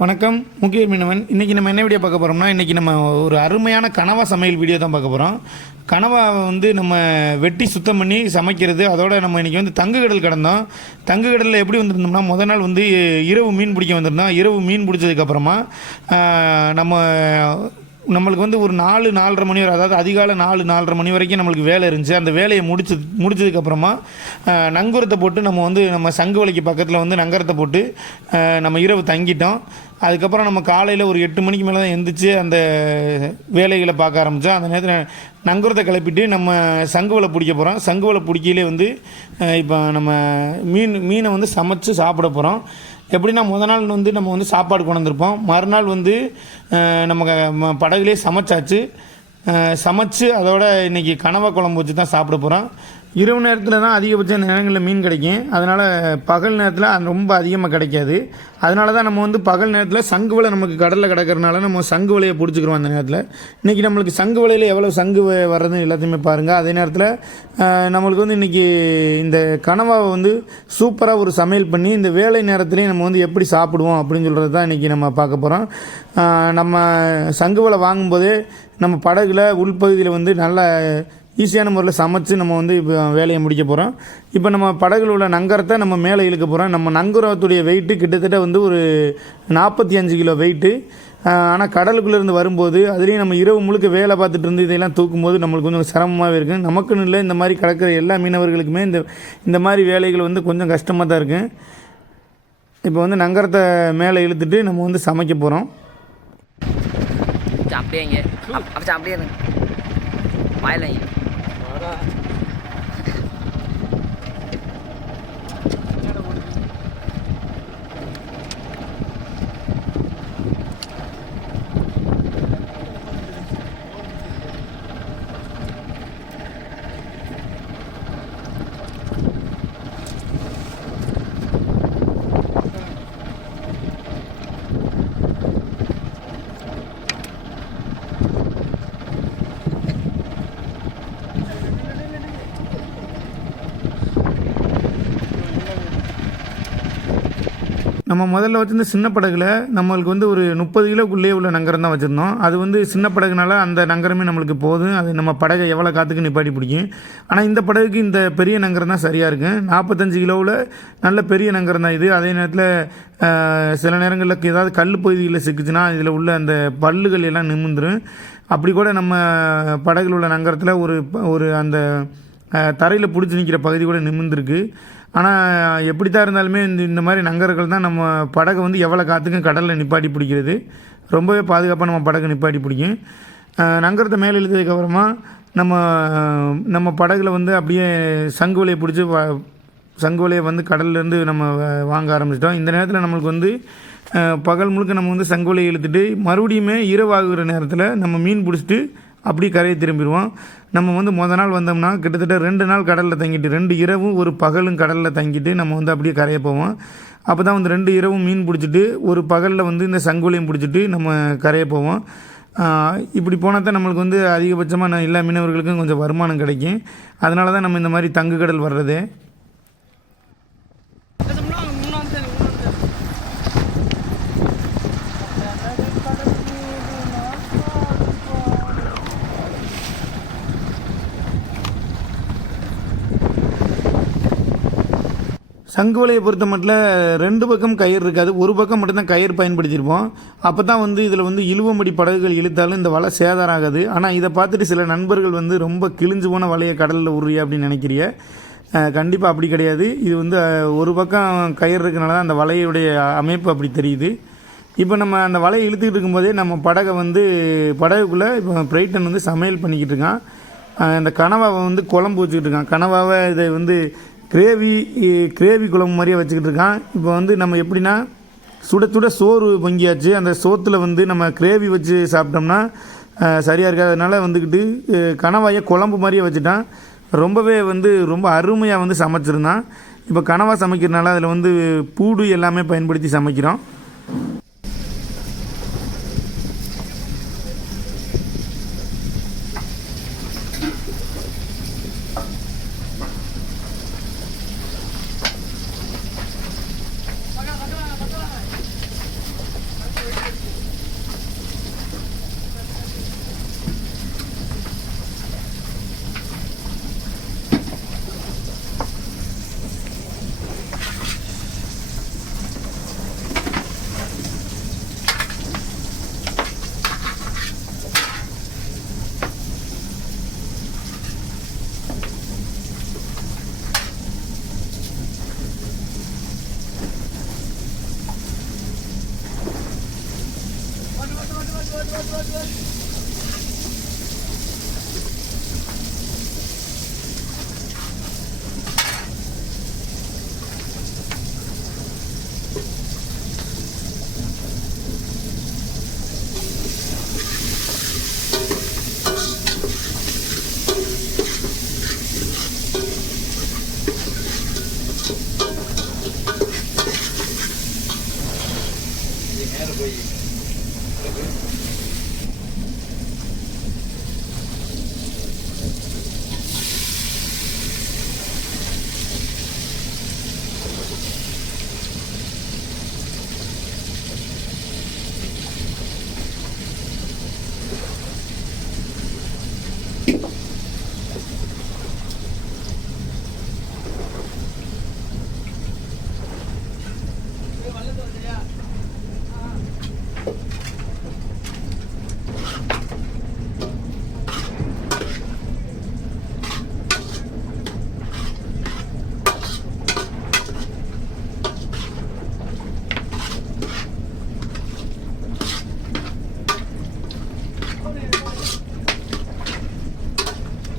வணக்கம், முக்கிய மீனவன். இன்றைக்கி நம்ம என்ன வீடியோ பார்க்க போகிறோம்னா, இன்றைக்கி நம்ம ஒரு அருமையான கனவா சமையல் வீடியோ தான் பார்க்க போகிறோம். கனவாவை வந்து நம்ம வெட்டி சுத்தம் பண்ணி சமைக்கிறது. அதோடு நம்ம இன்றைக்கி வந்து தங்கு கடல் கடந்தோம். தங்கு கடலில் எப்படி வந்திருந்தோம்னா, முதல் நாள் வந்து இரவு மீன் பிடிக்க வந்திருந்தோம். இரவு மீன் பிடிச்சதுக்கப்புறமா நம்மளுக்கு வந்து ஒரு 4-4:30 மணி வரை, அதாவது அதிகாலை 4-4:30 மணி வரைக்கும் நம்மளுக்கு வேலை இருந்துச்சு. அந்த வேலையை முடிச்சதுக்கப்புறமா நங்கூரத்தை போட்டு நம்ம சங்கு வலைக்கு பக்கத்தில் வந்து நங்கரத்தை போட்டு நம்ம இரவு தங்கிட்டோம். அதுக்கப்புறம் நம்ம காலையில் ஒரு 8 மணிக்கு மேலே தான் எந்திரிச்சு அந்த வேலைகளை பார்க்க ஆரம்பித்தோம். அந்த நேரத்தில் நங்கூரத்தை கிளப்பிட்டு நம்ம சங்கு வலை பிடிக்க போகிறோம். சங்கு வலை பிடிக்கையிலே வந்து இப்போ நம்ம மீனை வந்து சமைச்சு சாப்பிட போகிறோம். எப்படின்னா, முதல் நாள் வந்து நம்ம வந்து சாப்பாடு கொண்டு வந்திருப்போம். மறுநாள் வந்து நம்ம படகுலேயே சமைச்சு அதோட இன்றைக்கி கனவா குழம்பு வச்சு தான் சாப்பிட போகிறோம். இரவு நேரத்தில் தான் அதிகபட்ச நேரங்களில் மீன் கிடைக்கும். அதனால் பகல் நேரத்தில் ரொம்ப அதிகமாக கிடைக்காது. அதனால தான் நம்ம வந்து பகல் நேரத்தில் சங்கு வலை நமக்கு கடலில் கிடக்கிறனால நம்ம சங்கு வலையை பிடிச்சிக்கிறோம். அந்த நேரத்தில் இன்றைக்கி நம்மளுக்கு சங்கு வலையில் எவ்வளோ சங்கு வர்றதுன்னு எல்லாத்தையுமே பாருங்கள். அதே நேரத்தில் நம்மளுக்கு வந்து இன்றைக்கி இந்த கனவாவை வந்து சூப்பராக ஒரு சமையல் பண்ணி இந்த வேலை நேரத்துலேயும் நம்ம வந்து எப்படி சாப்பிடுவோம் அப்படின்னு சொல்கிறது தான் இன்றைக்கி நம்ம பார்க்க போகிறோம். நம்ம சங்கு வலை வாங்கும்போதே நம்ம படகுல உள்பகுதியில் வந்து நல்ல ஈஸியான முறையில் சமைச்சு நம்ம வந்து இப்போ வேலையை முடிக்க போகிறோம். இப்போ நம்ம படகுல உள்ள நங்கரத்தை நம்ம மேலே இழுக்க போகிறோம். நம்ம நங்குரத்துடைய வெயிட்டு கிட்டத்தட்ட வந்து ஒரு 45 கிலோ வெயிட்டு. ஆனால் கடலுக்குள்ளேருந்து வரும்போது அதுலேயும் நம்ம இரவு முழுக்க வேலை பார்த்துட்டு இருந்து இதெல்லாம் தூக்கும்போது நம்மளுக்கு கொஞ்சம் சிரமமாகவே இருக்குது. நமக்குன்னு இல்லை, இந்த மாதிரி கிடக்கிற எல்லா மீனவர்களுக்குமே இந்த மாதிரி வேலைகள் வந்து கொஞ்சம் கஷ்டமாக தான் இருக்குது. இப்போ வந்து நங்கரத்தை மேலே இழுத்துட்டு நம்ம வந்து சமைக்க போகிறோம். அப்படியே வாயில நம்ம முதல்ல வச்சுருந்த சின்ன படகுல நம்மளுக்கு வந்து ஒரு 30 கிலோக்குள்ளே உள்ள நங்கரம் தான் வச்சுருந்தோம். அது வந்து சின்ன படகுனால அந்த நங்கரமே நம்மளுக்கு போதும். அது நம்ம படகை எவ்வளோ காற்றுக்கு நிப்பாட்டி பிடிக்கும். ஆனால் இந்த படகுக்கு இந்த பெரிய நங்கரம் தான் சரியாக இருக்கும். 45 கிலோவில் நல்ல பெரிய நங்கரம் தான் இது. அதே நேரத்தில் சில நேரங்களில் ஏதாவது கல் பகுதிகளில் சிக்குச்சுன்னா இதில் உள்ள அந்த பல்லுகள் எல்லாம் நிமிந்துடும். அப்படி கூட நம்ம படகுல உள்ள நங்கரத்தில் ஒரு அந்த தரையில் பிடிச்சி நிற்கிற பகுதி கூட நிமிர்ந்துருக்கு. ஆனால் எப்படி தான் இருந்தாலுமே இந்த மாதிரி நங்கர்கள் தான் நம்ம படகை வந்து எவ்வளோ காற்றுக்கும் கடலில் நிப்பாட்டி பிடிக்கிறது. ரொம்பவே பாதுகாப்பாக நம்ம படகை நிப்பாட்டி பிடிக்கும். நங்கரத்தை மேலே இழுத்ததுக்கப்புறமா நம்ம படகுல வந்து அப்படியே சங்கு வலையை பிடிச்சி சங்கு வலையை வந்து கடல்லேருந்து நம்ம வாங்க ஆரம்பிச்சிட்டோம். இந்த நேரத்தில் நம்மளுக்கு வந்து பகல் முழுக்க நம்ம வந்து சங்கு வலையை இழுத்துட்டு மறுபடியுமே இரவாகுகிற நேரத்தில் நம்ம மீன் பிடிச்சிட்டு அப்படி கரையை திரும்பிடுவோம். நம்ம வந்து முதல் நாள் வந்தோம்னா கிட்டத்தட்ட 2 நாள் கடலில் தங்கிட்டு 2 இரவும் ஒரு பகலும் கடலில் தங்கிட்டு நம்ம வந்து அப்படியே கரையை போவோம். அப்போ தான் வந்து 2 இரவும் மீன் பிடிச்சிட்டு ஒரு பகலில் வந்து இந்த சங்குலையும் பிடிச்சிட்டு நம்ம கரையை போவோம். இப்படி போனால் தான் நம்மளுக்கு வந்து அதிகபட்சமாக எல்லா மீனவர்களுக்கும் கொஞ்சம் வருமானம் கிடைக்கும். அதனால தான் நம்ம இந்த மாதிரி தங்கு கடல் வர்றது. சங்கு வலையை பொறுத்த மட்டும் 2 பக்கம் கயிறு இருக்காது, ஒரு பக்கம் மட்டும்தான் கயிறு பயன்படுத்தியிருப்போம். அப்போ தான் வந்து இதில் வந்து இழுவம்படி படகுகள் இழுத்தாலும் இந்த வலை சேதாரம் ஆகாது. ஆனால் இதை பார்த்துட்டு சில நண்பர்கள் வந்து ரொம்ப கிழிஞ்சு போன வலையை கடலில் உருறியா அப்படின்னு நினைக்கிறிய. கண்டிப்பாக அப்படி கிடையாது. இது வந்து ஒரு பக்கம் கயிறு இருக்கனால தான் அந்த வலையுடைய அமைப்பு அப்படி தெரியுது. இப்போ நம்ம அந்த வலையை இழுத்துக்கிட்டு இருக்கும்போதே நம்ம படகுக்குள்ளே இப்போ பிரைட்டன் வந்து சமையல் பண்ணிக்கிட்டு இருக்கான். அந்த கனவாவை வந்து குழம்பு வச்சுக்கிட்டு இருக்கான். கனவாவை இதை வந்து கிரேவி குழம்பு மாதிரியே வச்சுக்கிட்டு இருக்கான். இப்போ வந்து நம்ம எப்படின்னா சுட சோறு பொங்கியாச்சு. அந்த சோத்தில் வந்து நம்ம கிரேவி வச்சு சாப்பிட்டோம்னா சரியாக இருக்காது. அதனால் வந்துக்கிட்டு கனவாயை குழம்பு மாதிரியே வச்சுட்டான். ரொம்ப அருமையாக வந்து சமைச்சிருந்தான். இப்போ கனவா சமைக்கிறதுனால அதில் வந்து பூடு எல்லாமே பயன்படுத்தி சமைக்கிறோம்.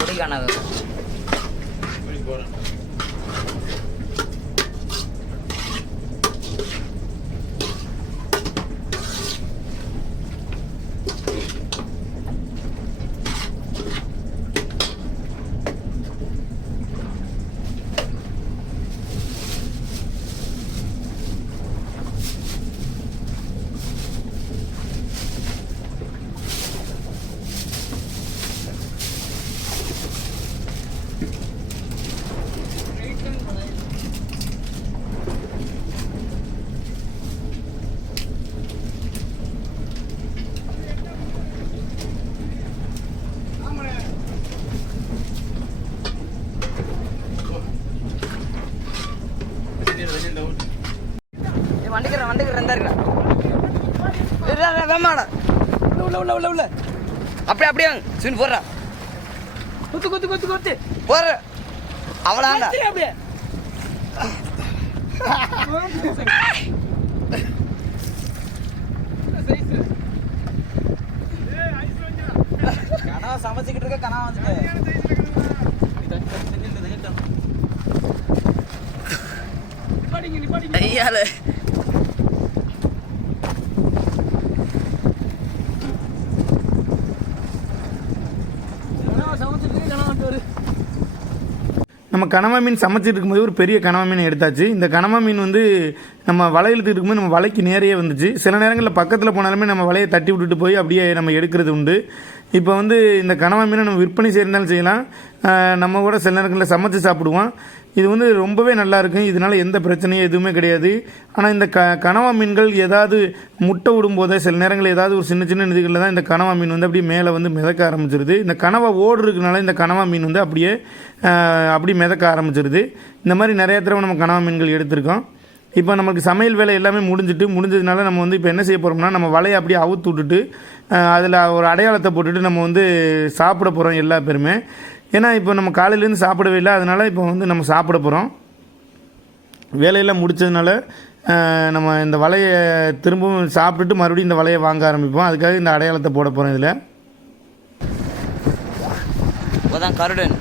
பொடிக்கான வண்டிக்கிறேன் இருந்தா இருக்கா வேமாடா உள்ள உள்ள உள்ள உள்ள அப்படியே அப்படியே சுவின் போடுறா குத்து குத்து குத்து குத்து போடுற அவளாண்டா அப்படியே கனவா சமைச்சுக்கிட்டு இருக்க கனவா வந்துட்டு ஐயால நம்ம கனவா மீன் சமைச்சிட்டு இருக்கும்போது ஒரு பெரிய கனவா மீன் எடுத்தாச்சு. இந்த கனவா மீன் வந்து நம்ம வலை இழுத்துட்டு இருக்கும்போது நம்ம வலைக்கு நேரையே வந்துச்சு. சில நேரங்களில் பக்கத்தில் போனாலுமே நம்ம வலையை தட்டி விட்டுட்டு போய் அப்படியே நம்ம எடுக்கிறது உண்டு. இப்போ வந்து இந்த கனவா மீனை நம்ம விற்பனை செய்யறதாலும் செய்யலாம், நம்ம கூட சில நேரங்களில் சமைச்சு சாப்பிடுவோம். இது வந்து ரொம்பவே நல்லாயிருக்கும், இதனால் எந்த பிரச்சனையும் எதுவுமே கிடையாது. ஆனால் இந்த கனவா மீன்கள் ஏதாவது முட்டை விடும்போதே சில நேரங்களில் ஏதாவது ஒரு சின்ன சின்ன இதுகளில் தான் இந்த கனவா மீன் வந்து அப்படியே மேலே வந்து மிதக்க ஆரம்பிச்சிருது. இந்த கனவா ஓடு இருக்கனால இந்த கனவா மீன் வந்து அப்படியே மிதக்க ஆரம்பிச்சிருது. இந்த மாதிரி நிறைய தடவை நம்ம கனவா மீன்கள் எடுத்திருக்கோம். இப்போ நமக்கு சமையல் வேலை எல்லாமே முடிஞ்சதுனால நம்ம வந்து இப்போ என்ன செய்ய போகிறோம்னா, நம்ம வலையை அப்படியே அவுத்து விட்டுட்டு அதில் ஒரு அடையாளத்தை போட்டுட்டு நம்ம வந்து சாப்பிட போகிறோம் எல்லா பேருமே. ஏன்னா இப்போ நம்ம காலையிலேருந்து சாப்பிடவே இல்லை, அதனால் இப்போ வந்து நம்ம சாப்பிட போகிறோம். வேலையெல்லாம் முடித்ததுனால நம்ம இந்த வலையை திரும்பவும் சாப்பிட்டுட்டு மறுபடியும் இந்த வலையை வாங்க ஆரம்பிப்போம். அதுக்காக இந்த அடையாளத்தை போட போகிறோம். இதில் இப்போதான் கருடன்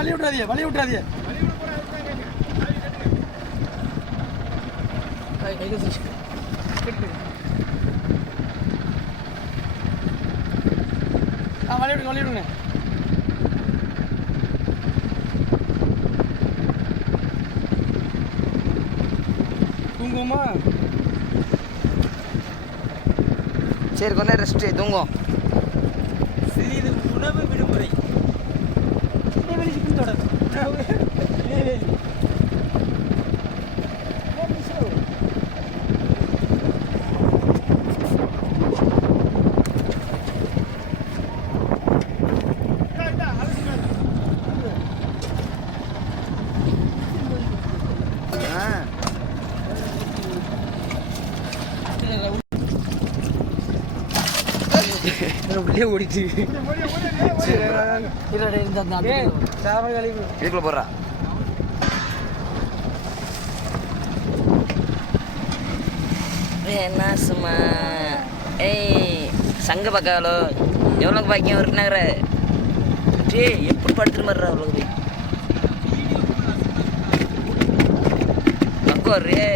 வழி விட்டுறாதீங்க. வழி விடுங்க. தூங்குவோமா? சரி, கொஞ்ச நேரம் ரெஸ்ட் தூங்குவோம். சிறிது உணவு விடுமுறை. உள்ளே ஓடிச்சு இதுக்குள்ள போடுறா என்ன சும்மா ஏய் சங்க பக்காலோ எவ்வளோ பாக்கியம் இருக்குனாங்கிற டே எப்படி படுத்துட்டு மாறுறா அவ்வளோ போய் பக்கோ ரே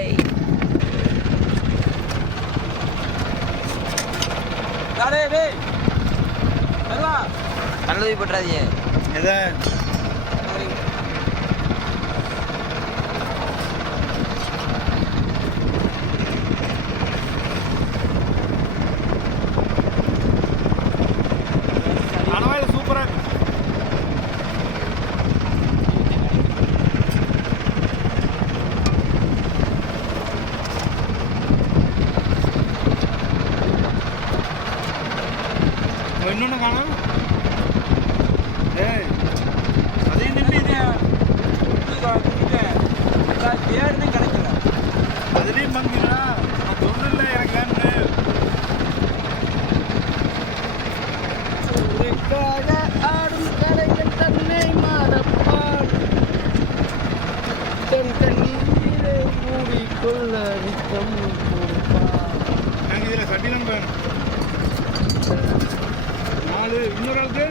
நல்லது பற்றாதீங்க எதை சூப்பராக இன்னொன்று காணும் அதே நின்று தேடுன்னு கிடைக்கல அதுலேயும் பங்குனா நான் சொன்னல எனக்கு ஆடும் கலைகள் தன்னை மாறப்பான் தண்ணீரை மூடிக்கொள்ள நித்தம் நாங்கள் இதில் சட்டிலாம் வேணும் 4 இன்னொரு ஆளுக்கு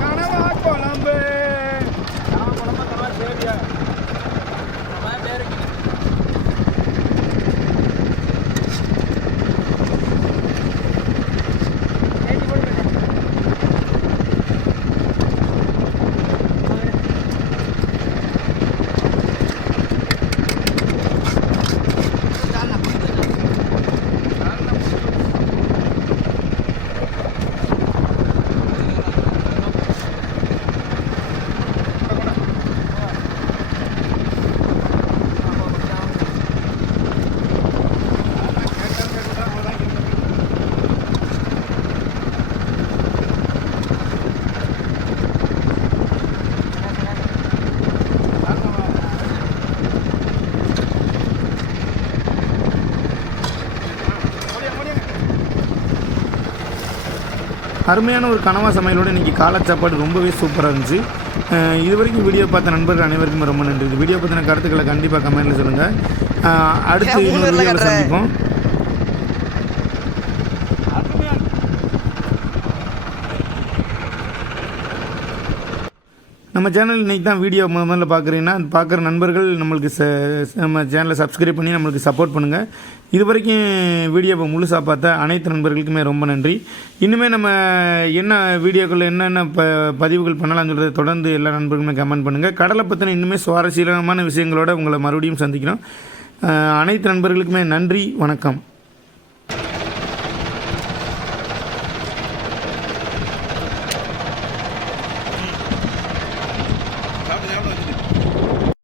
கனவா குழம்பு சரியா அருமையான ஒரு கனவா சமையலோடு இன்றைக்கி காலை சாப்பாடு ரொம்பவே சூப்பராக இருந்துச்சு. இது வரைக்கும் வீடியோ பார்த்த நண்பர்கள் அனைவருக்கும் ரொம்ப நன்றி. இந்த வீடியோ பற்றின கருத்துக்களை கண்டிப்பாக கமெண்ட்டில் சொல்லுங்கள். அடுத்து இன்னொரு வீடியோவில் சந்திப்போம். நம்ம சேனல் இன்றைக்கி தான் வீடியோ முதல்ல பார்க்குறீங்கன்னா பார்க்குற நண்பர்கள் நம்மளுக்கு நம்ம சேனலை சப்ஸ்கிரைப் பண்ணி நம்மளுக்கு சப்போர்ட் பண்ணுங்கள். இது வரைக்கும் வீடியோவை முழுசாக பார்த்த அனைத்து நண்பர்களுக்குமே ரொம்ப நன்றி. இன்னுமே நம்ம என்ன வீடியோக்களில் என்னென்ன பதிவுகள் பண்ணலாம்னு சொல்கிறத தொடர்ந்து எல்லா நண்பர்களுமே கமெண்ட் பண்ணுங்கள். கடலை பற்றின இன்னுமே சுவாரஸ்யமான விஷயங்களோடு உங்களை மறுபடியும் சந்திக்கிறோம். அனைத்து நண்பர்களுக்குமே நன்றி, வணக்கம்.